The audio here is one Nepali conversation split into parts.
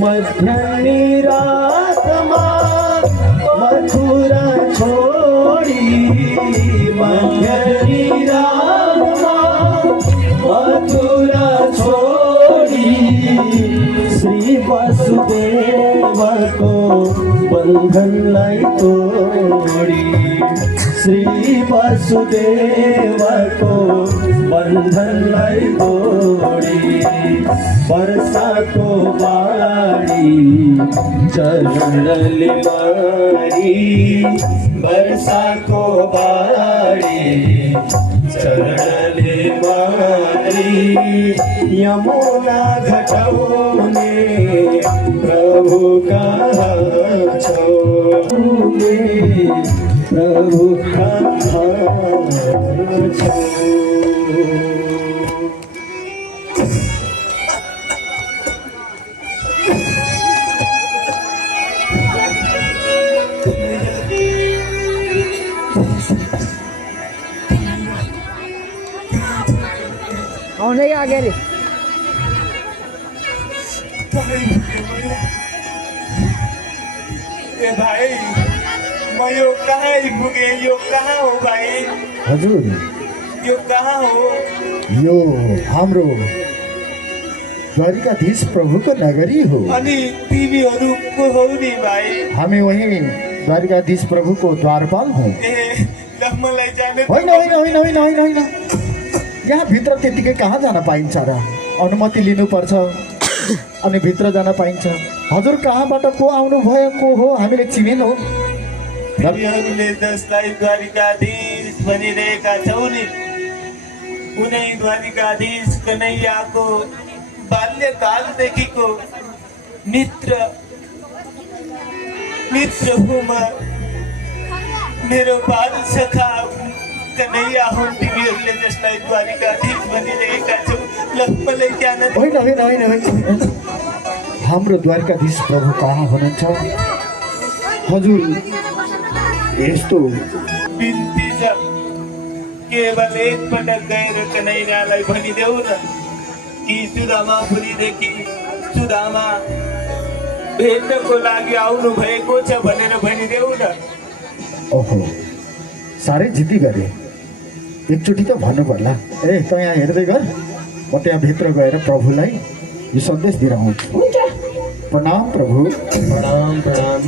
मध्याह्नी रातमा मथुरा छोडी मध्याह्नी रातमा मथुरा छोडी श्री वसुदेवको बन्धनलाई तोडी श्री वसुदेवको बन्धनलाई तोडी वर्षाको बाणी चरणले मारी वर्षाको बाणी चरणले मारी यमुना घटाउने प्रभु कहाँ छौ प्रभु कहाँ छौ। आउने आगे रे ए भाइ म यो कहाँ आइपुगे यो कहाँ हो भाइ हजुर यो कहाँ हो यो हाम्रो द्वारिकाधीश प्रभुको नगरी हो अनि तिमीहरू को हौ नि भाइ हामी वही द्वारिकाधीश प्रभुको द्वारपाल हौ। ए ल मलाई जाने होइन होइन होइन होइन होइन होइन यहाँ भित्र त्यतिकै कहाँ जान पाइन्छ र अनुमति लिनुपर्छ अनि भित्र जान पाइन्छ। हजुर कहाँबाट को आउनु भयो को हो हामीले चिनेनौँ। तिमीहरूले जसलाई द्वारिकाधीश भनिरहेका छौ नि उनै द्वारिकाधीश कन्हैयाको बाल्यकालदेखिको मित्र हुँ म मेरो बाल सखा कन्हैया हुन् तिमीहरूले जसलाई द्वारिकाधीश भनिरहेका छौ ल मलाई जान होइन होइन होइन होइन हाम्रो द्वारिकाधीश प्रभु कहाँ हुनुहुन्छ हजुर यस्तो बिन्ती छ केवल एकपटक गएर कन्हैयालाई भनिदेऊ न कि सुदामापुरीदेखि सुदामा भेट्नको लागि आउनु भएको छ भनेर भनिदेऊ न। ओहो साह्रै जिद्दी गरे एकचोटि त भन्नु पर्ला। ए त यहाँ हेर्दै गर म त्यहाँ भित्र गएर प्रभुलाई यो सन्देश दिएर आउँछु। प्रणाम प्रभु। प्रणाम प्रणाम।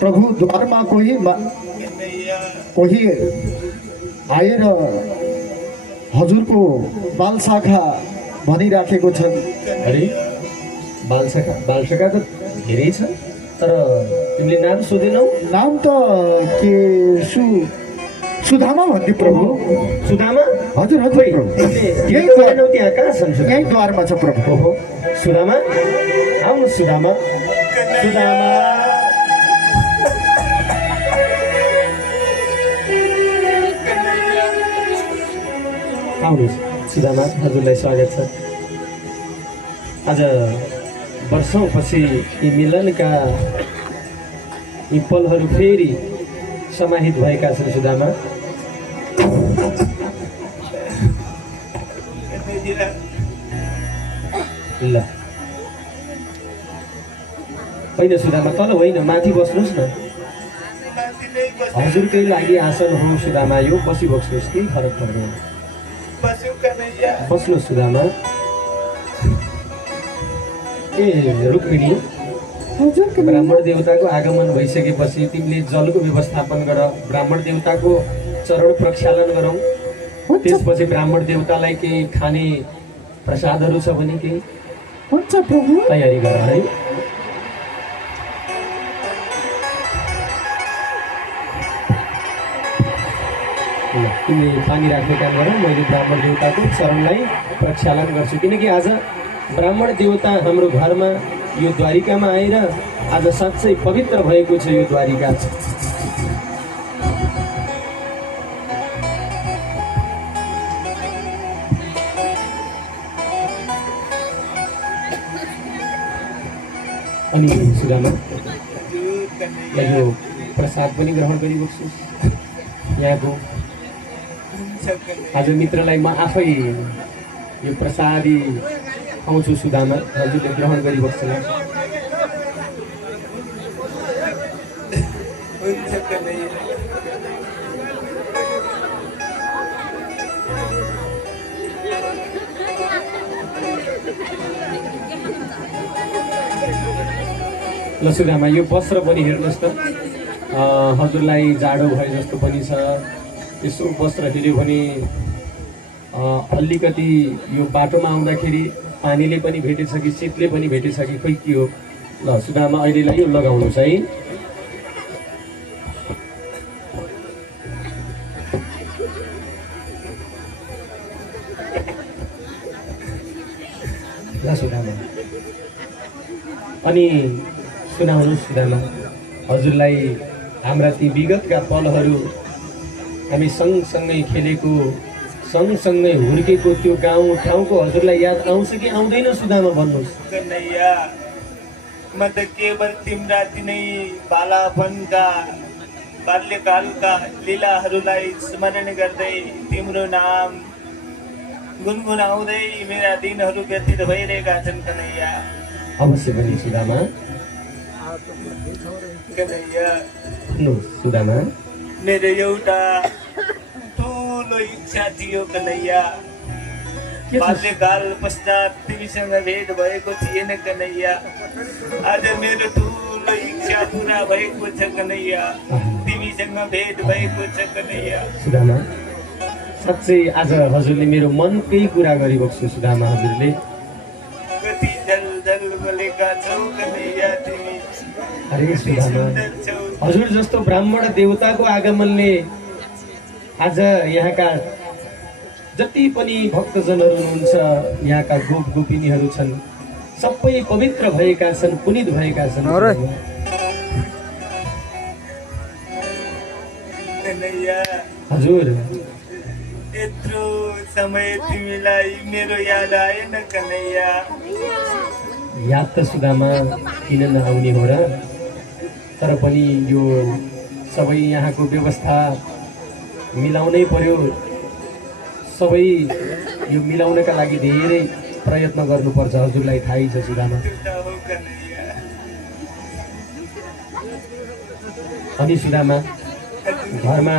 प्रभु द्वारमा कोही आएर हजुरको बाल शाखा भनिराखेको छन्। अरे बालशाखा त धेरै छ तर तिमीले नाम सोधेनौ। नाम त के सुदामा भन्ने प्रभु। सुदामा हजुर हजुर प्रभु यही त्यहाँ कहाँ छन् यही द्वारमा छ प्रभु। ओहो सुदामा आउनु सुदामा सुदामा आउनुहोस् सुदामा हजुरलाई स्वागत छ। आज वर्षौँपछि यी मिलनका यी पलहरू फेरि समाहित भएका छन् सुदामा। ल होइन सुदामा तल होइन माथि बस्नुहोस् न। हजुरकै लागि आसन हो सुदामा यो बसी बस्नुहोस् केही फरक पर्दैन। बस्नुहोस् सुदामा। ए रुक्मिणी ब्राह्मण देवताको आगमन भइसकेपछि तिमीले जलको व्यवस्थापन गर ब्राह्मण देवताको चरण प्रक्षालन गरौँ। त्यसपछि ब्राह्मण देवतालाई केही खाने प्रसादहरू छ भने केही हुन्छ प्रभु तयारी गर है। तिमीले पानी राख्ने काम गर मैले ब्राह्मण देवताको चरणलाई प्रक्षालन गर्छु किनकि आज ब्राह्मण देवता हाम्रो घरमा यो द्वारिकामा आएर आज साँच्चै पवित्र भएको छ यो द्वारिका। अनि सुदामा यो प्रसाद पनि ग्रहण गरिबस्नुहोस् यहाँको। आज मित्रलाई म आफै यो प्रसादी खुवाउँछु सुदामा हजुरले ग्रहण गरिबस्नुहोस्। हुन्छ कन्हैया ल सुदामा यो वस्त्र पनि हेर्नुहोस् त हजुरलाई जाडो भए जस्तो पनि छ। यसो वस्त्र हेऱ्यो भने अलिकति यो बाटोमा आउँदाखेरि पानीले पनि भेटेछ कि शीतले पनि भेटेछ कि खोइ के हो। ल सुदामा अहिलेलाई यो लगाउनुहोस् है। ल सुदामा अनि सुनाउनुहोस् सुदामा, हजुरलाई हाम्रा ती विगतका पलहरू, हामी सँगसँगै खेलेको, सँगसँगै हुर्केको त्यो गाउँ ठाउँको हजुरलाई याद आउँछ कि आउँदैन सुदामा भन्नुहोस्। कन्हैया म त केवल तिम्रा तिनै बालापनका बाल्यकालका लीलाहरूलाई स्मरण गर्दै तिम्रो नाम गुनगुनाउँदै मेरा दिनहरू व्यतीत भइरहेका छन् कन्हैया। अवश्य पनि सुदामा। कन्हैया भन्नुहोस् सुदामा। मेरो एउटा ठुलो इच्छा थियो कन्हैया। के छ? बाल्यकाल पश्चात तिमीसँग भेट भएको थिएन कन्हैया। आज मेरो ठुलो इच्छा पुरा भएको छ कन्हैया। तिमीसँग भेट भएको छ कन्हैया। सुदामा साँच्चै आज हजुरले मेरो मनकै कुरा गरिबक्छु सुदामा। हजुरले कति जल बोलेका छौ कन्हैया तिमी। अरे सुदामा, सुन्दर छौ। हजुर जस्तो ब्राह्मण देवताको आगमनले आज यहाँका जति पनि भक्तजनहरू हुनुहुन्छ, यहाँका गोप गोपिनीहरू छन्, सबै पवित्र भएका छन्, पुनित भएका छन्। कन्हैया हजुर यत्रो समय तिमीलाई मेरो याद आएन कन्हैया। याद त सुदामा किन नआउने हो र, तर पनि यो सबै यहाँको व्यवस्था मिलाउनै पर्यो। सबै यो मिलाउनका लागि धेरै प्रयत्न गर्नुपर्छ, हजुरलाई थाहै छ सुदामा। त्यो त हो कन्हैया। अनि सुदामा घरमा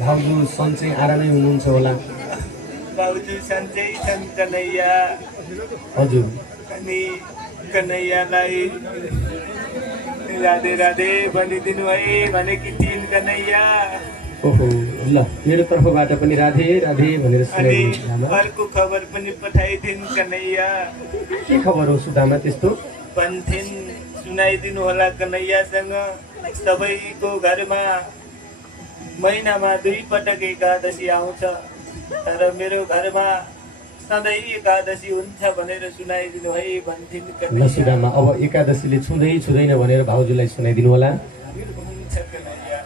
भाउजू सन्चै आरामै हुनुहुन्छ होला? बाबुजी सन्चै छन् कन्हैया। हजुर अनि कन्हैयालाई राधे राधे भनिदिनु है भनेकी थिइन् कन्हैया। ओहो, ल मेरो तर्फबाट पनि राधे राधे भनेर अनि सुनाइदिनु सुदामा। अर्को खबर पनि पठाइदिन् कन्हैया। के खबर हो सुदामा त्यस्तो? भन्थिन् सुनाइदिनु होला कन्हैयासँग। सबैको घरमा महिनामा 2 पटक एकादशी आउँछ, तर मेरो घरमा सधैँ एकादशी हुन्छ भनेर सुनाइदिनु है भन्थिन् ल कन्हैया। सुदामा, अब एकादशीले छुँदै छुँदैन भनेर भाउजूलाई सुनाइदिनु होला। हुन्छ कन्हैया।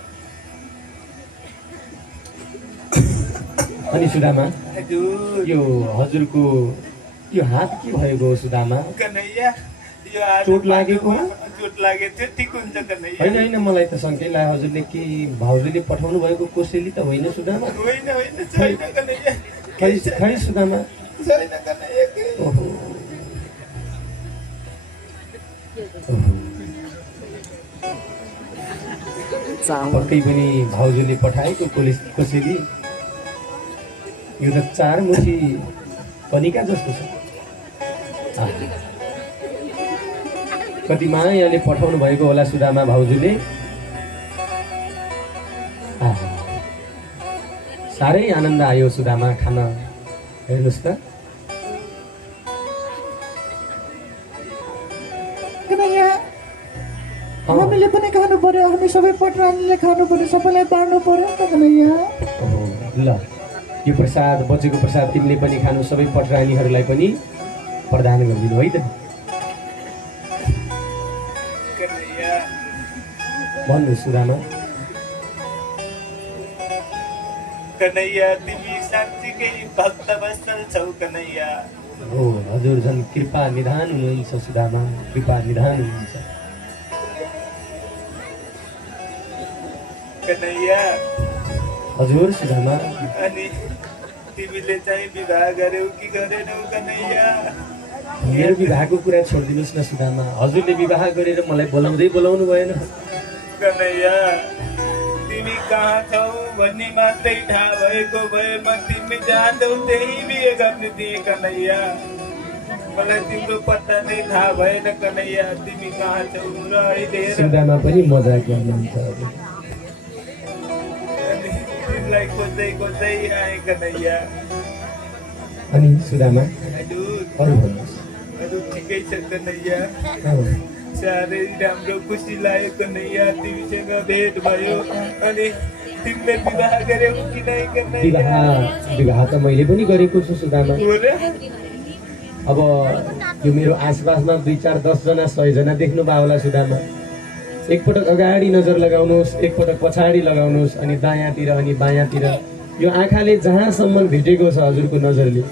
अनि सुदामा हजुर यो हजुरको यो हात के भएको हो सुदामा? कन्हैया यो आज चोट लागेको हो? चोट लागेको थियो, ठिक हुन्छ कन्हैया। होइन होइन, मलाई त शङ्कै लाग्यो हजुरले के भाउजूले पठाउनु भएको कोसेली त होइन सुदामा? होइन होइन छैन कन्हैया। खै खै सुदामा? छैन कन्हैया। ओहो पक्कै पनि भाउजूले पठाएको कोसेली यो त 4 मुठी कनिका जस्तो छ। कति मायाले पठाउनु भएको होला सुदामा भाउजूले। साह्रै आनन्द आयो सुदामा खान। हेर्नुहोस् त कन्हैया हामीले पनि खानु पर्यो, हामी सबै पटरानीले खानु पर्यो, सबैलाई बाँड्नु पर्यो नि त कन्हैया। ओहो, ल यो प्रसाद बचेको प्रसाद तिमीले पनि खानु, सबै पटरानीहरूलाई पनि प्रदान गरिदिनु है त। कन्हैया भन्नु सुदामा। कन्हैया तिमी साँच्चीकै भक्त वत्सल छौ कन्हैया। हो हजुर झन् कृपा निधान हुनुहुन्छ सुदामा, कृपा निधान हुनुहुन्छ। कन्हैया हजुर सुदामा। अनि तिमीले चाहिँ विवाह गर्यौ कि गरेनौ कन्हैया? मेरो विवाहको कुरा छोडिदिनुहोस् न सुदामा, हजुरले विवाह गरेर मलाई बोलाउनु भएन। कन्हैया तिमी कहाँ छौ भन्ने मात्रै थाहा भएको भए म तिमी जहाँ छौ त्यही बिहे गर्ने थिएँ कन्हैया मलाई तिम्रो पत्ता नै थाहा भएन कन्हैया तिमी कहाँ छौ र अहिले हेर सुदामा पनि मजाक गर्नुहुन्छ तिमीलाई खोज्दै खोज्दै आएँ कन्हैया अनि सुदामा हजुर अरू भन्नुहोस् अरू ठिकै छ कन्हैया अँ, साह्रै राम्रो खुसी लाग्यो कन्हैया तिमीसँग भेट भयो अनि तिमीले विवाह गर्यौ कि नै कन्हैया विवाह त मैले पनि गरेको छु सुदामा हो र? अब यो मेरो आसपासमा 2, 4, 10 जना 100 जना देख्नुभयो होला सुदामा एकपटक अगाडि नजर लगाउनुहोस् एकपटक पछाडि लगाउनुहोस् अनि दायाँतिर अनि बायाँतिर यो आँखाले जहाँसम्म भेटेको छ हजुरको नजरले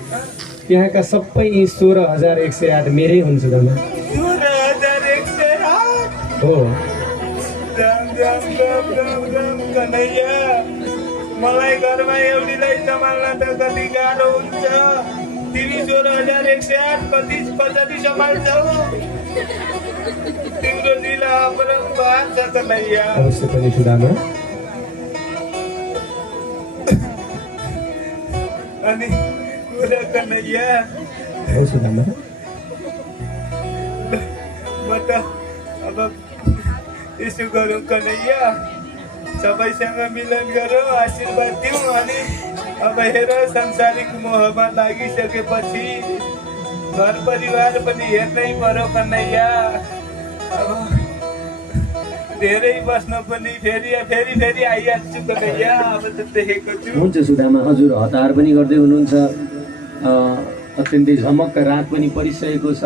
त्यहाँका सबै यी 16,108 मेरै हुन् सुदामा 16,108 हो राम राम राम राम राम कन्हैया मलाई घरमा एउटीलाई सम्हाल्न त कति गाह्रो हुन्छ तिमी 16,108 कसरी सम्हाल्छौ तिम्रो लीला अपरम्पार छ कन्हैया अवश्य पनि सुदामा अनि कुरा कन्हैया हो सुदामा म त अब यसो गरौँ कन्हैया सबैसँग मिलन गरौँ आशीर्वाद दिउँ अनि अब हेर संसारिक मोहमा लागिसकेपछि घर परिवार पनि हेर्नै पर्यो कन्हैया अब धेरै बस्न पनि फेरि फेरि फेरि आइहाल्छु कन्हैया अब त देखेको छु हुन्छ सुदामा हजुर हतार पनि गर्दै हुनुहुन्छ अत्यन्तै झमक्क रात पनि परिसकेको छ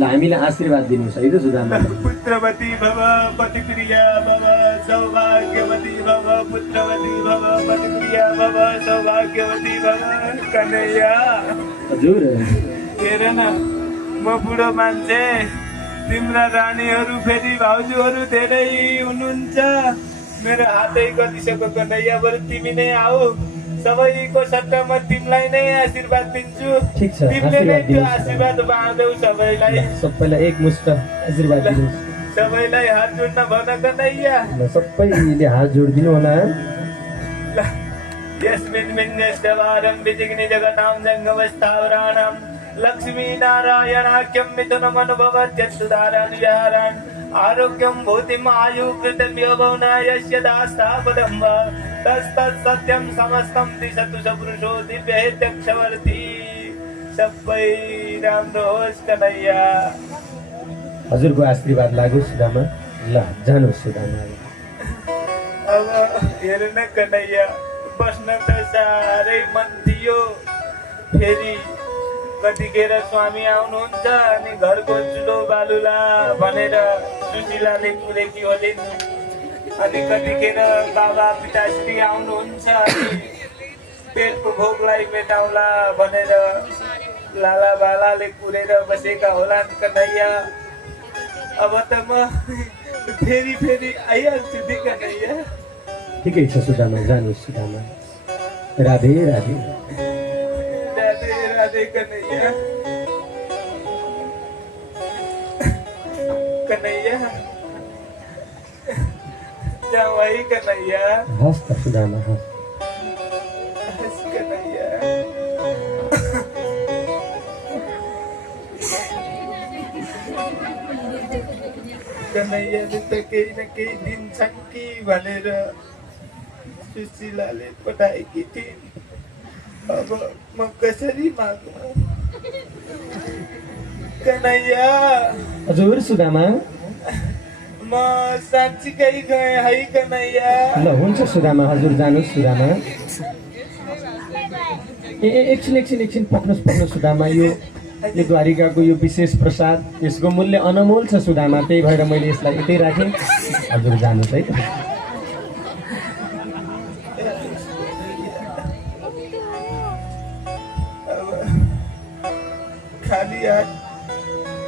ल हामीलाई आशीर्वाद दिनुहोस् है त सुदामा पुत्रवती भव पतिप्रिया भव सौभाग्यवती भव पुत्रवती भव पतिप्रिया भव सौभाग्यवती भव कन्हैया हजुर हेर न म बुढो मान्छे तिम्रा रानीहरू फेरि भाउजूहरू धेरै हुनुहुन्छ मेरो हातै गतिसक्यो कन्हैया बरु तिमी नै आऊ सबैको सट्टामा तिमीलाई नै आशीर्वाद दिन्छु ठिक छ, तिमीले नै आशीर्वाद त्यो दिनुहोस्। आशीर्वाद बाँड्यौ सबैलाई सबैलाई एकमुष्ट आशीर्वाद दिनुहोस् सबैलाई हात जोड्न भन कन्हैया ल सबैले हात जोडिदिनु होला ल यस्मिन् विन्यस्तवारं विजिग्नि जगतां जङ्गमस्थावराणां लक्ष्मीनारायणाख्यं मिथुनमनुभवत्यस्तुधारान् विहारान् आरोग्यं भूतिम् आयुकृतं यौवना यस्य दास्ता पदं वा तस्तत् सत्यं समस्तं दिशतु सपुरुषो दिव्यहेत्यक्षवर्ती सबै राम्रो होस् कन्हैया हजुरको आशीर्वाद लागोस् सुदामा ल जानुहोस् सुदामा अब हेर न कन्हैया बस्न त साह्रै मन थियो फेरि कतिखेर स्वामी आउनुहुन्छ अनि घरको चुलो बालुला भनेर सुशीलाले पुरेकी होलिन् अनि कतिखेर बाबा पिताश्री आउनुहुन्छ अनि पेटको भोकलाई मेटाउला भनेर लाला बालाले कुरेर बसेका होलान् कन्हैया अब त म फेरि फेरि आइहाल्छु नि कन्हैया ठिकै छ सुदामा जानुहोस् सुदामा राधे राधे राधे राधे कन्हैया कन्हैया जाऊ है कन्हैया हस् त सुदामा हस् हस् कन्हैया कन्हैयाले त केही न केही दिन्छन् कि भनेर सुशीलाले पठाएकी थिइन् अब म कसरी मागौँ कन्हैया हजुर सुदामा म साँच्चीकै गएँ है कन्हैया ल हुन्छ सुदामा हजुर जानुहोस् सुदामा एकछिन पक्नुहोस् सुदामा यो द्वारिकाको यो विशेष प्रसाद यसको मूल्य अनमोल छ सुदामा त्यही भएर मैले यसलाई यतै राखेँ हजुर जानुहोस् है त खाली हात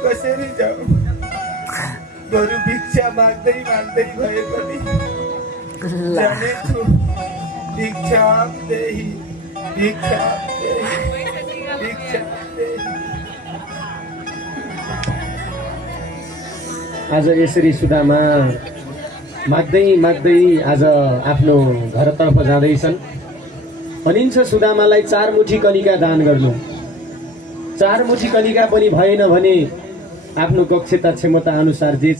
कसरी जाऊ बरु भिक्षा माग्दै माग्दै भए पनि जानेछु भिक्षाम देहि भिक्षाम देहि भिक्षाम देहि आज यसरी सुदामा माग्दै माग्दै आज आफ्नो घरतर्फ जाँदैछन्। भनिन्छ सुदामालाई 4 मुठी कनिका दान गर्नु। 4 मुठी कनिका पनि भएन भने आफ्नो कक्षता क्षमता अनुसार जे